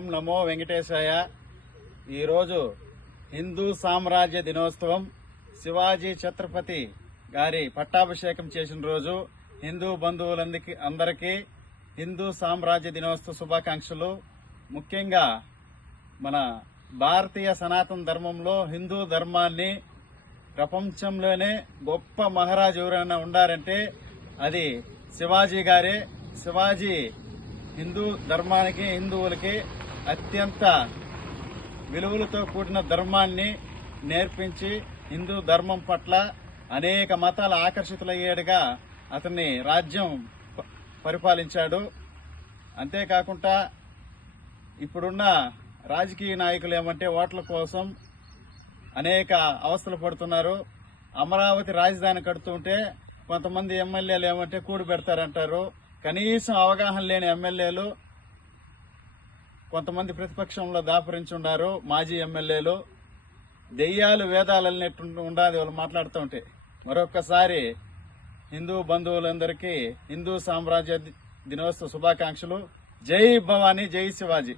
ఓం నమో వెంకటేశాయ. ఈరోజు హిందూ సామ్రాజ్య దినోత్సవం. శివాజీ ఛత్రపతి గారి పట్టాభిషేకం చేసిన రోజు. హిందూ అందరికీ హిందూ సామ్రాజ్య దినోత్సవ శుభాకాంక్షలు. ముఖ్యంగా మన భారతీయ సనాతన ధర్మంలో హిందూ ధర్మాన్ని ప్రపంచంలోనే గొప్ప మహారాజు ఎవరైనా ఉండారంటే అది శివాజీ గారే. శివాజీ హిందూ ధర్మానికి, హిందువులకి అత్యంత విలువలతో కూడిన ధర్మాన్ని నేర్పించి హిందూ ధర్మం పట్ల అనేక మతాల ఆకర్షితులయ్యేడుగా అతన్ని రాజ్యం పరిపాలించాడు. అంతేకాకుండా ఇప్పుడున్న రాజకీయ నాయకులు ఏమంటే ఓట్ల కోసం అనేక అవస్థలు పడుతున్నారు. అమరావతి రాజధాని కడుతుంటే కొంతమంది ఎమ్మెల్యేలు ఏమంటే కూడి పెడతారంటారు. కనీసం అవగాహన లేని ఎమ్మెల్యేలు కొంతమంది ప్రతిపక్షంలో దాపురించి ఉన్నారు. మాజీ ఎమ్మెల్యేలు దెయ్యాలు వేదాలన్నట్టు ఉండాలి వాళ్ళు మాట్లాడుతూ ఉంటే. మరొక్కసారి హిందూ బంధువులందరికీ హిందూ సామ్రాజ్య దినోత్సవ శుభాకాంక్షలు. జై భవానీ, జై శివాజీ.